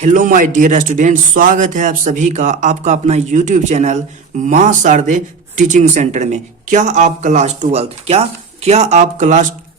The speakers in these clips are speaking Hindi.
हेलो माय डियर स्टूडेंट, स्वागत है आप सभी का आपका अपना यूट्यूब चैनल मां शारदे टीचिंग सेंटर में। क्या आप क्लास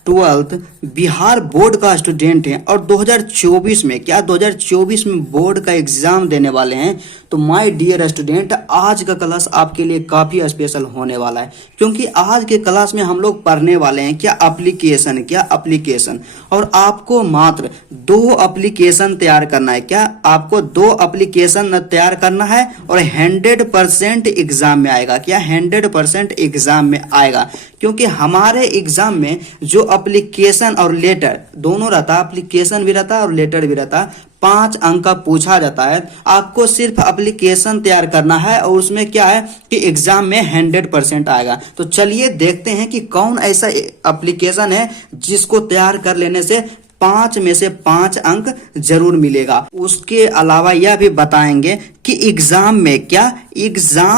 12th बिहार बोर्ड का स्टूडेंट हैं और 2024 में बोर्ड का एग्जाम देने वाले हैं? तो माय डियर स्टूडेंट, आज का क्लास आपके लिए काफ़ी स्पेशल होने वाला है, क्योंकि आज के क्लास में हम लोग पढ़ने वाले हैं क्या एप्लीकेशन और आपको मात्र 2 एप्लीकेशन तैयार करना है। क्या आपको 2 एप्लीकेशन तैयार करना है और 100% एग्जाम में आएगा। क्या 100% एग्जाम में आएगा, क्योंकि हमारे एग्जाम में जो एप्लीकेशन और लेटर दोनों रहता है, एप्लीकेशन भी रहता है और लेटर भी रहता है। 5 अंक का पूछा जाता है। आपको सिर्फ एप्लीकेशन तैयार करना है और उसमें क्या है कि एग्जाम में 100% आएगा। तो चलिए देखते हैं कि कौन ऐसा एप्लीकेशन है जिसको तैयार कर लेने से 5 में से 5 अंक जरूर मिलेगा। उसके अलावा यह भी बताएंगे कि एग्जाम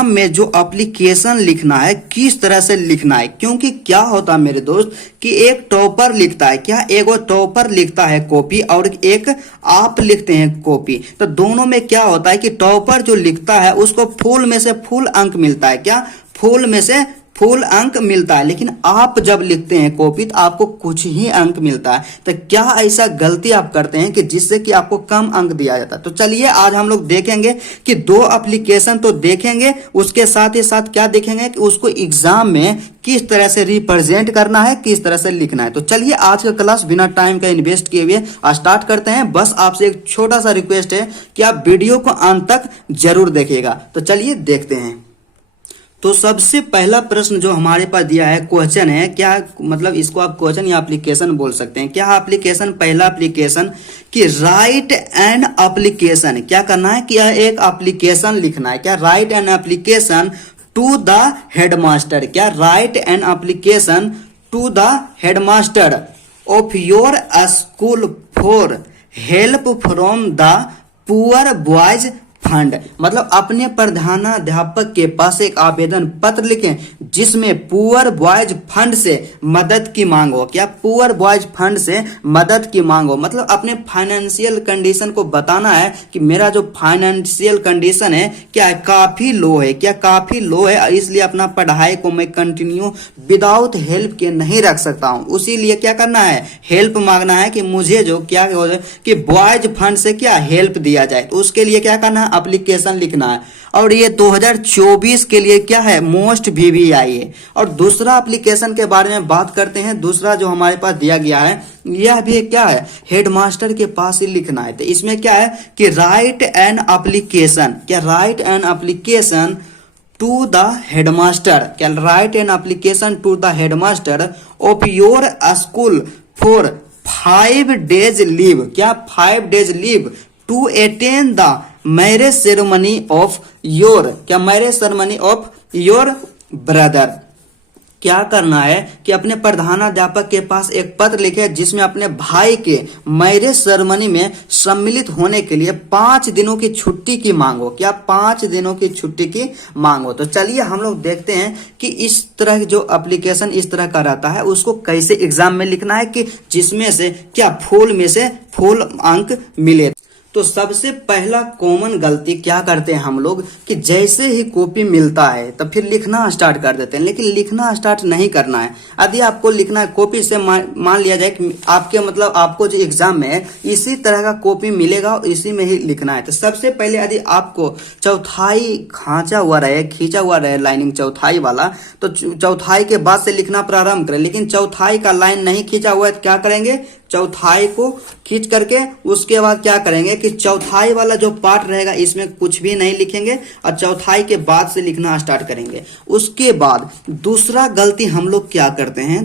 में जो एप्लीकेशन लिखना है किस तरह से लिखना है। क्योंकि क्या होता है मेरे दोस्त कि एक टॉपर लिखता है, एक टॉपर लिखता है कॉपी और एक आप लिखते हैं कॉपी। तो दोनों में क्या होता है कि टॉपर जो लिखता है उसको फुल में से फुल अंक मिलता है। फुल में से फुल अंक मिलता है, लेकिन आप जब लिखते हैं कॉपी तो आपको कुछ ही अंक मिलता है। तो क्या ऐसा गलती आप करते हैं कि जिससे कि आपको कम अंक दिया जाता है? तो चलिए आज हम लोग देखेंगे कि 2 एप्लीकेशन तो देखेंगे, उसके साथ ही साथ क्या देखेंगे कि उसको एग्जाम में किस तरह से रिप्रेजेंट करना है, किस तरह से लिखना है। तो चलिए आज का क्लास बिना टाइम का इन्वेस्ट किए हुए स्टार्ट करते हैं। बस आपसे एक छोटा सा रिक्वेस्ट है कि आप वीडियो को अंत तक जरूर देखिएगा। तो चलिए देखते हैं। तो सबसे पहला प्रश्न जो हमारे पास दिया है, क्वेश्चन है, क्या मतलब इसको आप क्वेश्चन या एप्लीकेशन बोल सकते हैं। क्या एप्लीकेशन? पहला एप्लीकेशन कि राइट एन एप्लीकेशन। क्या करना है कि एक एप्लीकेशन लिखना है। क्या? Write an application to the headmaster. क्या? Write an application to the headmaster of your school for help from the poor boys fund. मतलब अपने प्रधानाध्यापक के पास एक आवेदन पत्र लिखें जिसमें पुअर बॉयज फंड से मदद की मांग हो। क्या? पुअर बॉयज फंड से मदद की मांग हो, मतलब अपने फाइनेंशियल कंडीशन को बताना है कि मेरा जो फाइनेंशियल कंडीशन है क्या काफी लो है। क्या? काफी लो है, इसलिए अपना पढ़ाई को मैं कंटिन्यू विदाउट हेल्प के नहीं रख सकता हूं। उसी लिए क्या करना है? हेल्प मांगना है कि मुझे जो क्या हो जाए कि बॉयज फंड से क्या हेल्प दिया जाए। तो उसके लिए क्या करना है? एप्लीकेशन लिखना है। और ये 2024 के लिए क्या है? मोस्ट VVI है। और दूसरा एप्लीकेशन के बारे में बात करते हैं। दूसरा जो हमारे पास दिया गया है यह भी क्या है? हेडमास्टर के पास ही लिखना है। तो इसमें क्या है कि राइट एन एप्लीकेशन। क्या? Write an application to the headmaster. क्या? Write an application to the headmaster of your school for 5 days leave. क्या? 5 days leave to attend the marriage ceremony of your. क्या? Marriage ceremony of your brother. क्या करना है कि अपने प्रधानाध्यापक के पास एक पत्र लिखे जिसमें अपने भाई के मैरिज सेरेमनी में सम्मिलित होने के लिए 5 दिनों की छुट्टी की मांग हो। क्या? 5 दिनों की छुट्टी की मांग हो। तो चलिए हम लोग देखते हैं कि इस तरह जो एप्लीकेशन इस तरह का रहता है उसको कैसे एग्जाम में लिखना है कि जिसमें से क्या फुल में से फुल अंक मिले। तो सबसे पहला कॉमन गलती क्या करते हैं हम लोग कि जैसे ही कॉपी मिलता है तो फिर लिखना स्टार्ट कर देते हैं, लेकिन लिखना स्टार्ट नहीं करना है। यदि आपको लिखना है कॉपी से मान लिया जाए कि आपको जो एग्जाम में है इसी तरह का कॉपी मिलेगा और इसी में ही लिखना है। तो सबसे पहले यदि आपको चौथाई खींचा हुआ रहे लाइनिंग चौथाई वाला, तो चौथाई के बाद से लिखना प्रारंभ करें। लेकिन चौथाई का लाइन नहीं खींचा हुआ है तो क्या करेंगे? चौथाई को खींच करके उसके बाद क्या करेंगे कि चौथाई वाला जो पार्ट रहेगा इसमें कुछ भी नहीं लिखेंगे और चौथाई के बाद से लिखना स्टार्ट करेंगे। उसके बाद दूसरा गलती हम लोग क्या करते हैं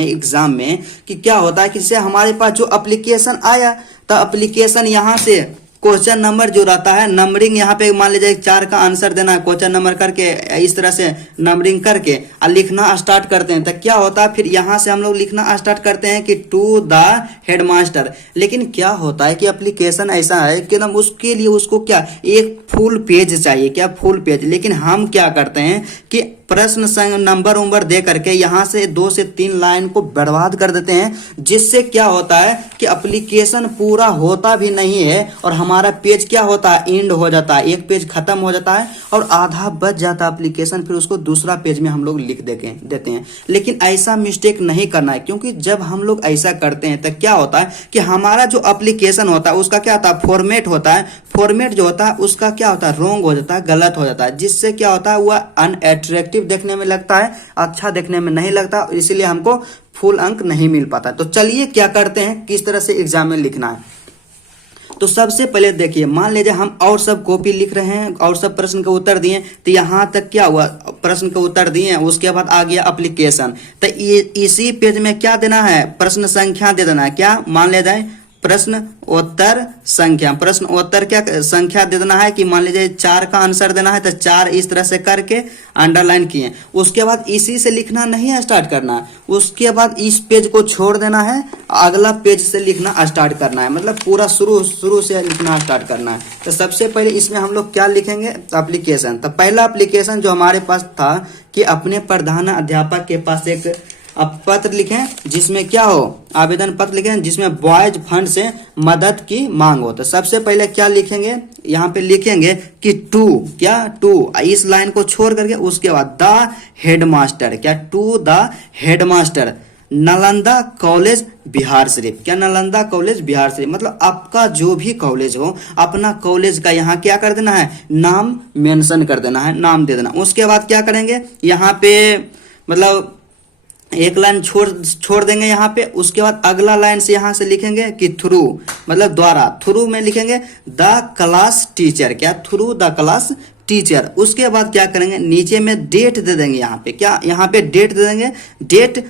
एग्जाम में कि क्या होता है कि जैसे हमारे पास जो एप्लीकेशन आया तो एप्लीकेशन यहाँ से क्वेश्चन नंबर जो रहता है नंबरिंग, यहाँ पे मान लीजिए 4 का आंसर देना है, क्वेश्चन नंबर करके इस तरह से नंबरिंग करके और लिखना स्टार्ट करते हैं। तो क्या होता है फिर यहाँ से हम लोग लिखना स्टार्ट करते हैं कि टू द हेडमास्टर। लेकिन क्या होता है कि एप्लीकेशन ऐसा है कि ना उसके लिए उसको क्या एक फुल पेज चाहिए। क्या? Full page. लेकिन हम क्या करते हैं कि प्रश्न नंबर दे करके यहाँ से 2 से 3 लाइन को बर्बाद कर देते हैं, जिससे क्या होता है कि एप्लीकेशन पूरा होता भी नहीं है और हमारा पेज क्या होता है, एंड हो जाता है, एक पेज खत्म हो जाता है और आधा बच जाता है एप्लीकेशन, फिर उसको दूसरा पेज में हम लोग लिख देते हैं। लेकिन ऐसा मिस्टेक नहीं करना है, क्योंकि जब हम लोग ऐसा करते हैं तो क्या होता है कि हमारा जो एप्लीकेशन होता है उसका क्या होता है, फॉर्मेट होता है, फॉर्मेट जो होता है उसका क्या होता है, रॉन्ग हो जाता है, गलत हो जाता है, जिससे क्या होता है वह अनअट्रैक्टिव देखने में लगता है, अच्छा देखने में नहीं लगता, इसीलिए हमको फुल अंक नहीं मिल पाता। तो चलिए क्या करते हैं, किस तरह से एग्जाम में लिखना है। तो सबसे पहले देखिए, मान लीजिए हम और सब कॉपी लिख रहे हैं और सब प्रश्न का उत्तर दिए, तो यहाँ तक क्या हुआ, प्रश्न का उत्तर दिए, उसके बाद आ गया एप्लीकेशन। तो इसी पेज में क्या देना है, प्रश्न संख्या दे देना है, क्या मान ले जाए, प्रश्न उत्तर संख्या, प्रश्न उत्तर क्या संख्या दे देना है कि मान लीजिए 4 का आंसर देना है तो 4 इस तरह से करके अंडरलाइन किए। उसके बाद इसी से लिखना नहीं है, स्टार्ट करना है, उसके बाद इस पेज को छोड़ देना है, अगला पेज से लिखना स्टार्ट करना है, मतलब पूरा शुरू से लिखना स्टार्ट करना है। तो सबसे पहले इसमें हम लोग क्या लिखेंगे, एप्लीकेशन। तो पहला एप्लीकेशन जो हमारे पास था कि अपने प्रधान अध्यापक के पास एक अब पत्र लिखें, जिसमें क्या हो, आवेदन पत्र लिखें जिसमें बॉयज फंड से मदद की मांग हो। तो सबसे पहले क्या लिखेंगे, यहाँ पे लिखेंगे कि टू इस लाइन को छोड़ करके उसके बाद द हेडमास्टर, क्या to the headmaster Nalanda college Bihar Sharif, क्या नालंदा कॉलेज बिहार शरीफ, मतलब आपका जो भी कॉलेज हो अपना कॉलेज का यहाँ क्या कर देना है, नाम मेंशन कर देना है, नाम दे देना। उसके बाद क्या करेंगे, यहाँ पे मतलब एक लाइन छोड़ देंगे यहाँ पे, उसके बाद अगला लाइन से यहाँ से लिखेंगे कि थ्रू, मतलब द्वारा, थ्रू में लिखेंगे द क्लास टीचर, क्या थ्रू द क्लास टीचर। उसके बाद क्या करेंगे, नीचे में डेट दे देंगे, यहाँ पे क्या, यहाँ पे डेट दे देंगे, डेट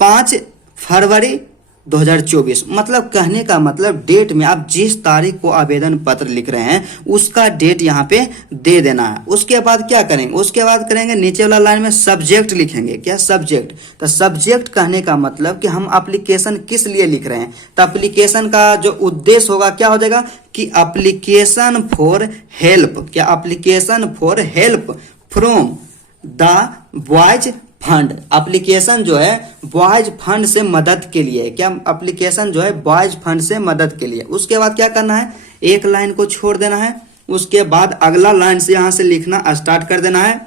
5 फरवरी 2024, मतलब कहने का मतलब डेट में आप जिस तारीख को आवेदन पत्र लिख रहे हैं उसका डेट यहाँ पे दे देना है। उसके बाद क्या करेंगे, उसके बाद करेंगे नीचे वाला लाइन में सब्जेक्ट लिखेंगे, क्या सब्जेक्ट। तो सब्जेक्ट कहने का मतलब कि हम एप्लीकेशन किस लिए लिख रहे हैं, तो एप्लीकेशन का जो उद्देश्य होगा क्या हो जाएगा कि एप्लीकेशन फॉर हेल्प, क्या application for help from the boys fund, application जो है बॉयज फंड से मदद के लिए, क्या एप्लीकेशन जो है बॉयज फंड से मदद के लिए। उसके बाद क्या करना है, एक लाइन को छोड़ देना है, उसके बाद अगला लाइन से यहां से लिखना स्टार्ट कर देना है।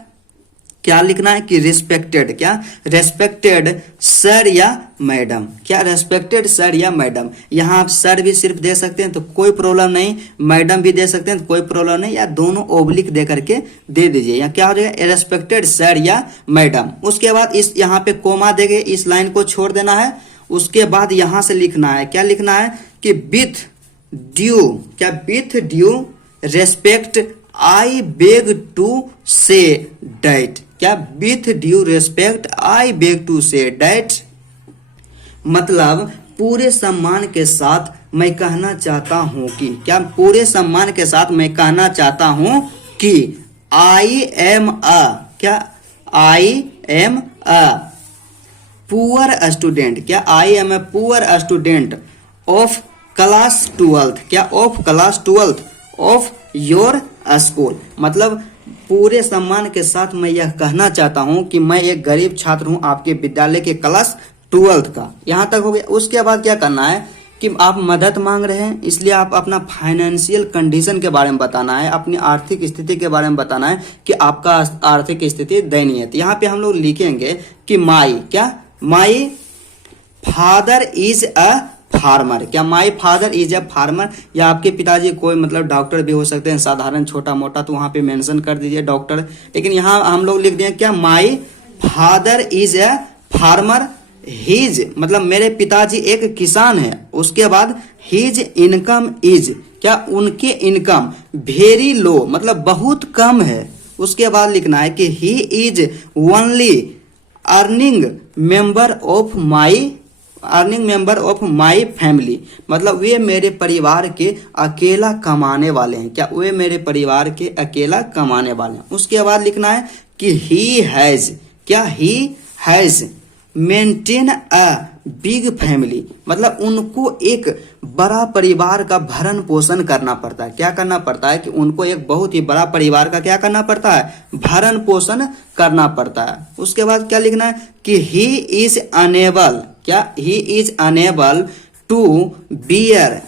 क्या लिखना है कि रिस्पेक्टेड, क्या रेस्पेक्टेड सर या मैडम, क्या रेस्पेक्टेड सर या मैडम। यहाँ आप सर भी सिर्फ दे सकते हैं तो कोई प्रॉब्लम नहीं, मैडम भी दे सकते हैं तो कोई प्रॉब्लम नहीं, या दोनों ओब्लिक दे करके दे दीजिए, या क्या हो जाएगा रेस्पेक्टेड सर या मैडम। उसके बाद इस यहाँ पे कोमा देंगे, इस लाइन को छोड़ देना है। उसके बाद यहाँ से लिखना है, क्या लिखना है कि विथ ड्यू, क्या with due respect I beg to say that, क्या with due respect I beg to say that, मतलब पूरे सम्मान के साथ मैं कहना चाहता हूं कि, क्या पूरे सम्मान के साथ मैं कहना चाहता हूं कि आई एम अ, क्या I am a poor student, क्या I am a poor student of class 12th, क्या of class 12th of your school, मतलब पूरे सम्मान के साथ मैं यह कहना चाहता हूं कि मैं एक गरीब छात्र हूं आपके विद्यालय के क्लास 12th का। यहां तक हो गया। उसके बाद क्या करना है कि आप मदद मांग रहे हैं, इसलिए आप अपना फाइनेंशियल कंडीशन के बारे में बताना है, अपनी आर्थिक स्थिति के बारे में बताना है कि आपका आर्थिक स्थिति दयनीय है। तो यहाँ पे हम लोग लिखेंगे कि माई, क्या my father is a farmer, क्या my father is a farmer, या आपके पिताजी कोई मतलब डॉक्टर भी हो सकते हैं, साधारण छोटा मोटा, तो वहां पे मेंशन कर दीजिए डॉक्टर। लेकिन यहाँ हम लोग लिख दिए क्या my father is a farmer, his मतलब मेरे पिताजी एक किसान है। उसके बाद हिज इनकम इज, क्या उनके इनकम वेरी लो मतलब बहुत कम है। उसके बाद लिखना है कि he is only earning member of my family, मतलब वे मेरे परिवार के अकेला कमाने वाले हैं, क्या वे मेरे परिवार के अकेला कमाने वाले हैं। उसके बाद लिखना है कि ही हैज, क्या he has maintain a big family, मतलब उनको एक बड़ा परिवार का भरण पोषण करना पड़ता है। क्या करना पड़ता है कि उनको एक बहुत ही बड़ा परिवार का क्या करना पड़ता है, भरण पोषण करना पड़ता है। उसके बाद क्या लिखना है कि ही इज अनेबल, क्या he is unable to bear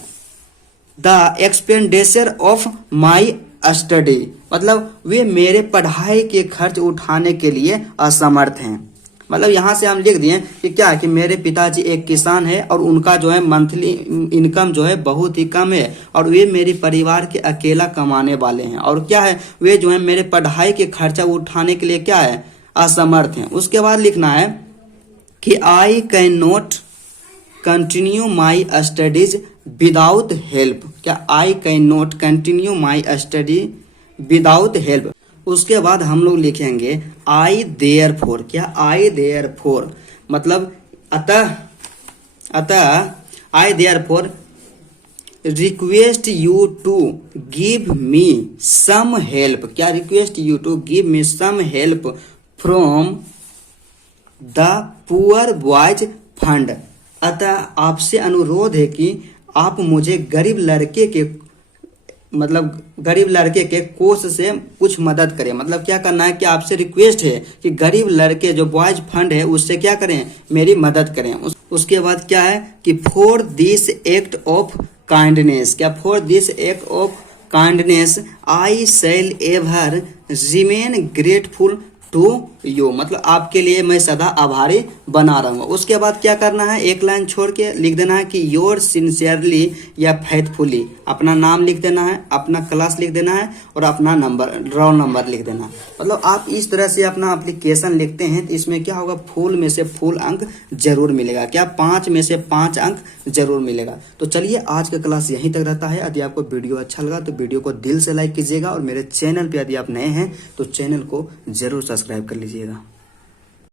the expenditure of my study, मतलब वे मेरे पढ़ाई के खर्च उठाने के लिए असमर्थ हैं। मतलब यहाँ से हम लिख दिए कि क्या कि मेरे पिताजी एक किसान है और उनका जो है मंथली इनकम जो है बहुत ही कम है और वे मेरे परिवार के अकेला कमाने वाले हैं, और क्या है वे जो है मेरे पढ़ाई के खर्चा उठाने के लिए क्या है, असमर्थ हैं। उसके बाद लिखना है कि I can not continue my studies without help, क्या I can not continue my study without help. उसके बाद हम लोग लिखेंगे आई देयर फोर, क्या आई देयर फोर मतलब अतः I therefore request you to give me some help, क्या request you to give me some help from the poor boys fund, अतः आपसे अनुरोध है कि आप मुझे गरीब लड़के के कोष से कुछ मदद करें। मतलब क्या करना है कि आपसे रिक्वेस्ट है कि गरीब लड़के जो बॉयज फंड है उससे क्या करें, मेरी मदद करें। उसके बाद क्या है कि for this act of kindness, क्या for this act of kindness I shall ever remain grateful to you, मतलब आपके लिए मैं सदा आभारी बना रहूंगा। उसके बाद क्या करना है, एक लाइन छोड़ के लिख देना है कि योर सिंसियरली या फैथफुली, अपना नाम लिख देना है, अपना क्लास लिख देना है और अपना नंबर रोल नंबर लिख देना। मतलब आप इस तरह से अपना एप्लीकेशन लिखते हैं तो इसमें क्या होगा, फुल में से फुल अंक जरूर मिलेगा, क्या 5 में से 5 अंक जरूर मिलेगा। तो चलिए आज का क्लास यहीं तक रहता है। यदि आपको वीडियो अच्छा लगा तो वीडियो को दिल से लाइक कीजिएगा और मेरे चैनल पे यदि आप नए हैं तो चैनल को जरूर सब्सक्राइब कर लीजिएगा।